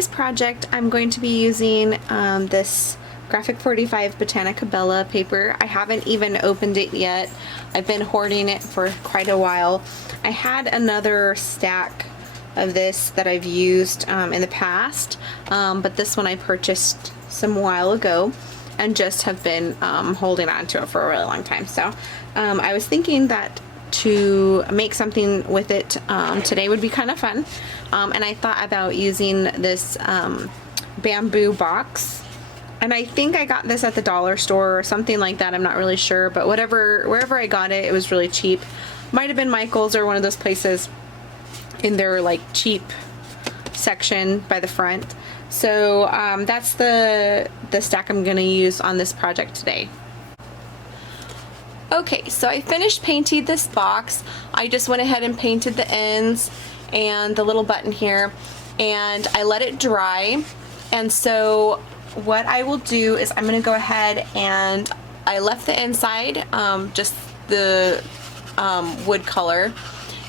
today's project, I'm going to be using this Graphic 45 Botanicabella paper. I haven't even opened it yet. I've been hoarding it for quite a while. I had another stack of this that I've used in the past, but this one I purchased some while ago and just have been holding on to it for a really long time. So I was thinking that to make something with it today would be kind of fun, and I thought about using this bamboo box, and I think I got this at the dollar store or something like that. I'm not really sure, but wherever I got it, it was really cheap. Might have been Michael's or one of those places in their like cheap section by the front. So that's the stack I'm gonna use on this project today. Okay, so I finished painting this box. I just went ahead and painted the ends and the little button here, and I let it dry. And so what I will do is I'm gonna go ahead and I left the inside just the wood color,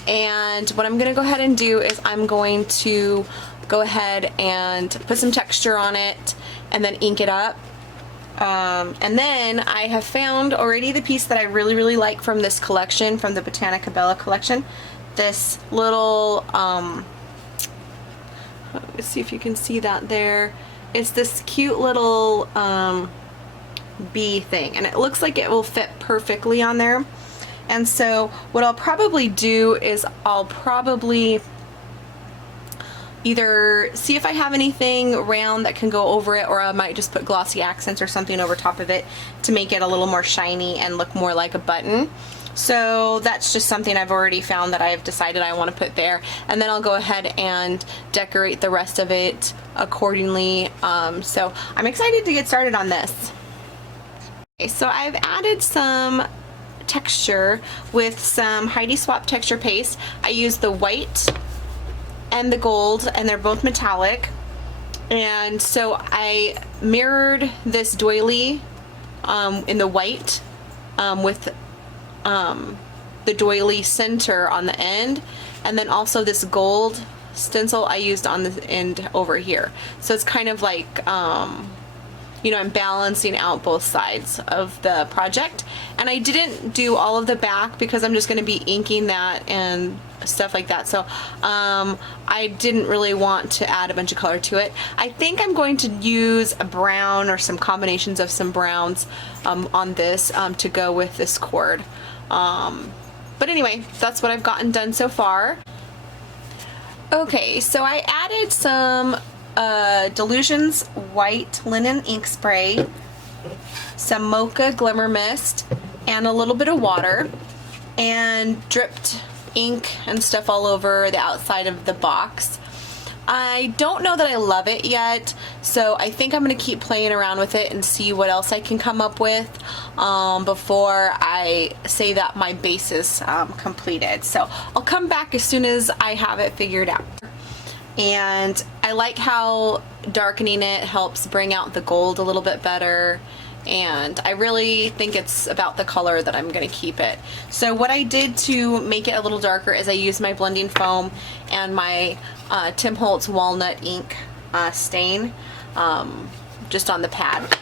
and what I'm gonna go ahead and do is I'm going to go ahead and put some texture on it and then ink it up. And then I have found already the piece that I really like from this collection, from the Botanicabella collection. This little, let's see if you can see that there. It's this cute little bee thing, and it looks like it will fit perfectly on there. And so what I'll probably do is I'll probably either see if I have anything round that can go over it, or I might just put glossy accents or something over top of it to make it a little more shiny and look more like a button. So that's just something I've already found that I've decided I want to put there, and then I'll go ahead and decorate the rest of it accordingly. So I'm excited to get started on this. Okay, so I've added some texture with some Heidi Swap texture paste. I used the white and the gold, and they're both metallic, and so I mirrored this doily in the white with the doily center on the end, and then also this gold stencil I used on the end over here. So it's kind of like you know, I'm balancing out both sides of the project. And I didn't do all of the back because I'm just going to be inking that and stuff like that. So I didn't really want to add a bunch of color to it. I think I'm going to use a brown or some combinations of some browns on this to go with this cord. But anyway, that's what I've gotten done so far. Okay, so I added some Delusions white linen ink spray, some mocha glimmer mist, and a little bit of water, and dripped ink and stuff all over the outside of the box. I don't know that I love it yet, so I think I'm going to keep playing around with it and see what else I can come up with before I say that my base is completed. So I'll come back as soon as I have it figured out. And I like how darkening it helps bring out the gold a little bit better, and I really think it's about the color that I'm going to keep it. So what I did to make it a little darker is I used my blending foam and my Tim Holtz walnut ink stain just on the pad,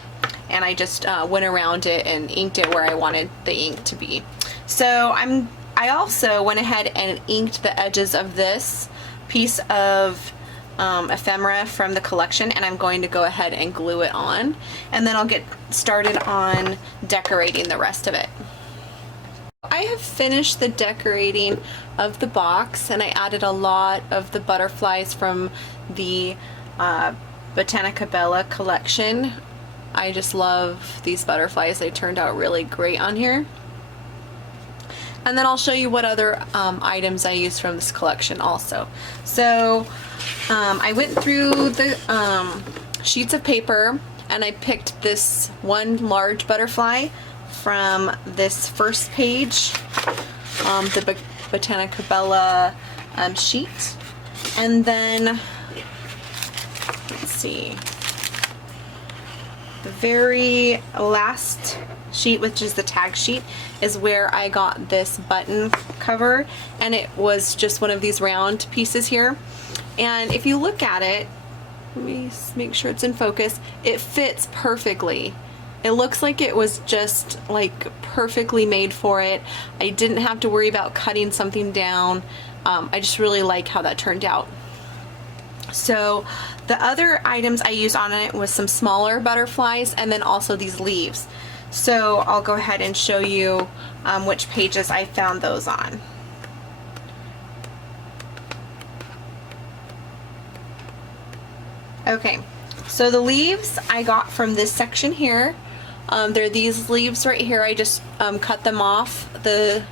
and I just went around it and inked it where I wanted the ink to be. So I also went ahead and inked the edges of this piece of ephemera from the collection, and I'm going to go ahead and glue it on, and then I'll get started on decorating the rest of it. I have finished the decorating of the box, and I added a lot of the butterflies from the Botanicabella collection. I just love these butterflies. They turned out really great on here. And then I'll show you what other items I used from this collection also. So I went through the sheets of paper, and I picked this one large butterfly from this first page, the Botanicabella sheet. And then, let's see, the very last sheet, which is the tag sheet, is where I got this button cover, and it was just one of these round pieces here. And if you look at it, Let me make sure it's in focus. It fits perfectly. It looks like it was just like perfectly made for it. I didn't have to worry about cutting something down. I just really like how that turned out. So the other items I used on it was some smaller butterflies and then also these leaves. So I'll go ahead and show you which pages I found those on. Okay, so the leaves I got from this section here. They're these leaves right here. I just cut them off the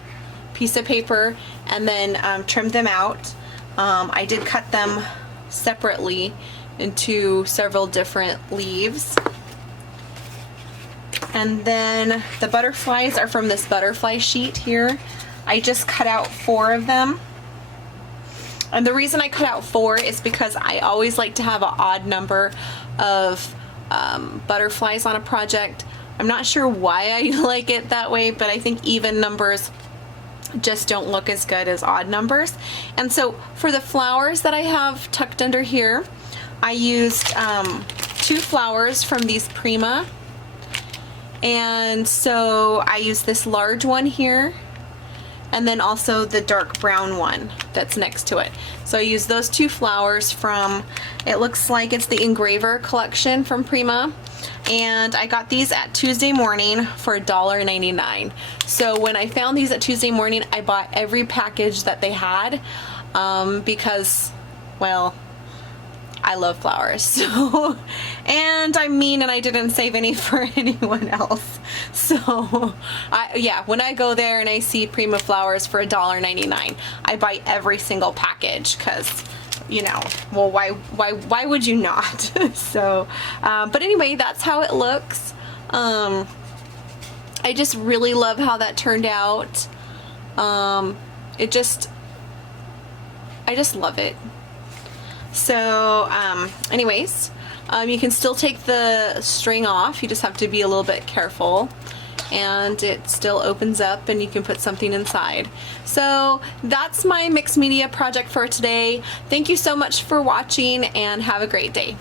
piece of paper and then trimmed them out. I did cut them separately into several different leaves. And then the butterflies are from this butterfly sheet here. I just cut out 4 of them. And the reason I cut out 4 is because I always like to have an odd number of butterflies on a project. I'm not sure why I like it that way, but I think even numbers just don't look as good as odd numbers. And so for the flowers that I have tucked under here, I used 2 flowers from these Prima. And so I used this large one here, and then also the dark brown one that's next to it. So I used those 2 flowers from, it looks like it's the Engraver collection from Prima. And I got these at Tuesday Morning for $1.99. So when I found these at Tuesday Morning, I bought every package that they had because, well, I love flowers. So, and I'm mean and I didn't save any for anyone else. So, yeah, when I go there and I see Prima flowers for $1.99, I buy every single package because, you know, well, why would you not? So, but anyway, that's how it looks. I just really love how that turned out. I just love it. So, anyways, you can still take the string off. You just have to be a little bit careful. And it still opens up and you can put something inside. So that's my mixed media project for today. Thank you so much for watching and have a great day.